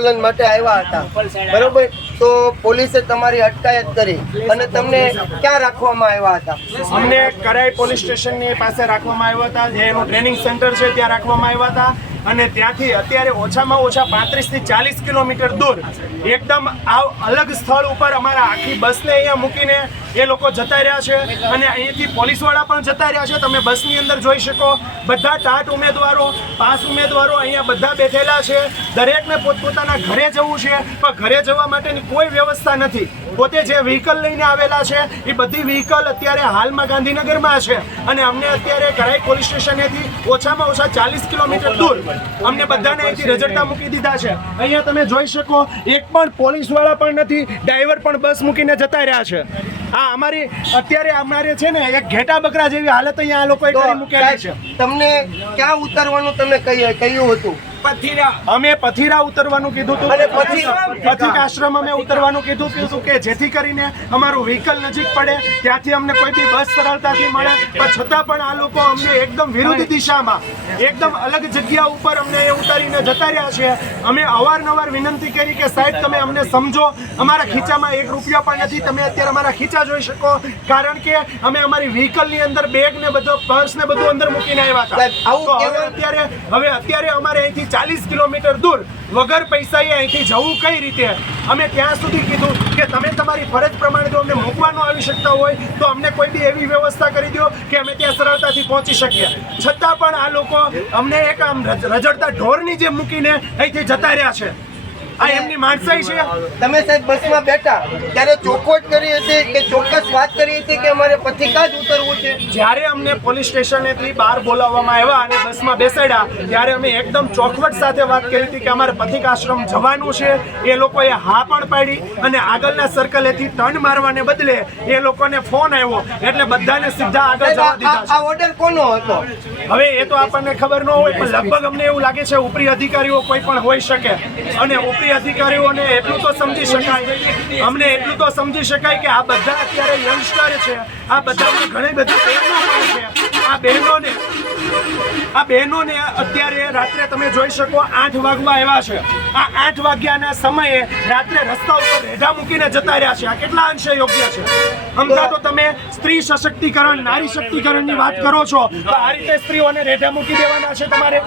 આંદોલન માટે આવ્યા હતા. બરોબર? તો પોલીસે તમારી અટકાયત કરી અને તમને ક્યાં રાખવામાં આવ્યા હતા? અમને કરાઈ પોલીસ સ્ટેશનની પાસે રાખવામાં આવ્યા હતા, જે એનું ટ્રેનિંગ સેન્ટર છે, ત્યાં રાખવામાં આવ્યા હતા. અને ત્યાંથી અત્યારે ઓછામાં ઓછા પાંત્રીસથી ચાલીસ કિલોમીટર દૂર એકદમ આવ અલગ સ્થળ ઉપર અમારા આખી બસને અહીંયા મૂકીને એ લોકો જતા રહ્યા છે. અને અહીંયાથી પોલીસવાળા પણ જતા રહ્યા છે. તમે બસની અંદર જોઈ શકો, બધા ટાટ ઉમેદવારો, પાસ ઉમેદવારો અહીંયા બધા બેઠેલા છે. દરેકને પોતપોતાના ઘરે જવું છે, પણ ઘરે જવા માટેની કોઈ વ્યવસ્થા નથી. પોતે જે વ્હીકલ લઈને આવેલા છે, એ બધી વ્હીકલ અત્યારે હાલમાં ગાંધીનગરમાં છે. અને અમને અત્યારે કરાઈ પોલીસ સ્ટેશનેથી ઓછામાં ઓછા ચાલીસ કિલોમીટર દૂર અમને બધાને અહીંથી રજડતા મૂકી દીધા છે. અહીંયા તમે જોઈ શકો એક પણ પોલીસવાળા પણ નથી ડ્રાઈવર પણ બસ મૂકીને જતા રહ્યા છે. આ અમારી અત્યારે અમારે છે ને એક ઘેટા બકરા જેવી હાલત અહીંયા આ લોકોએ કરી મૂકેલી છે. તમને ક્યાં ઉતરવાનું તમે કહી- કહ્યું હતું? અમે પથીરા ઉતરવાનું કીધું હતું પથિક આશ્રમ અમે ઉતરવાનું કીધું હતું કે જેથી કરીને અમારું વ્હીકલ નજીક પડે ત્યાંથી અમને કોઈ બી બસ સરળતાથી મળે. પણ છતાં પણ આ લોકો અમને એકદમ વિરુદ્ધ દિશામાં એકદમ અલગ જગ્યા ઉપર અમને એ ઉતારીને જતા રહ્યા છે. અમે અવારનવાર વિનંતી કરી કે સાહેબ તમે અમને સમજો. અમારા ખીચામાં એક રૂપિયા પણ નથી. તમે અત્યારે અમારા ખીચા જોઈ શકો. કારણ કે અમે અમારી વ્હીકલની અંદર બેગ ને બધો પર્સ ને બધું અંદર મૂકીને આવ્યા હતા. અત્યારે હવે અત્યારે અમારે અહીંથી ચાલીસ કિલોમીટર દૂર. વગર પૈસાએ અહીંથી જવું કઈ રીતે? અમે ત્યાં સુધી કીધું કે તમે તમારી ફરજ પ્રમાણે જો અમને મૂકવાનું આવી શકતા હોય, તો અમને કોઈ બી એવી વ્યવસ્થા કરી દો કે અમે ત્યાં સરળતાથી પહોંચી શકીએ. છતાં પણ આ લોકો અમને એક આમ રજડતા ઢોરની જેમ મૂકીને અહીંથી જતા રહ્યા છે. આ એમની માણસાઈ છે? તમે સાહેબ બસમાં બેઠા ત્યારે ચોખવટ કરી હતી કે ચોક્કસ વાત કરી હતી કે અમારે પથિકા જ ઉતરવું છે? જ્યારે અમને પોલીસ સ્ટેશનેથી બહાર બોલાવવામાં આવ્યા અને બસમાં બેસાડ્યા ત્યારે અમે એકદમ ચોખવટ સાથે વાત કરી હતી કે અમારે પથિક આશ્રમ જવાનું છે. એ લોકોએ હા પણ પાડી અને આગળના સર્કલેથી ટર્ન મારવાને બદલે એ લોકોને ફોન આવ્યો. એટલે બધાને સીધા આગળ જવા દીધા આ ઓર્ડર કોનો હતો? હવે એ તો આપણને ખબર ન હોય પણ લગભગ અમને એવું લાગે છે ઉપરી અધિકારીઓ કોઈ પણ હોઈ શકે. અને ઉપરી અધિકારીઓને એટલું તો સમજી શકાય. અમને એટલું તો સમજી શકાય કે આ બધા અત્યારે યંગસ્ટર છે. આ બધામાં ઘણી બધી બહેનો પણ છે. આ બહેનોને આ બહેનોને અત્યારે રાત્રે તમે જોઈ શકો આઠ વાગવા આવ્યા છે. આ આઠ વાગ્યાના સમયે રાત્રે રસ્તા ઉપર રેઢા મૂકીને જતા રહ્યા છે. આ કેટલા અંશે યોગ્ય છે? હમણાં તો તમે સ્ત્રી સશક્તિકરણ, નારી શક્તિકરણની વાત કરો છો, તો આ રીતે સ્ત્રીઓને રેઢા મૂકી દેવાના છે તમારે?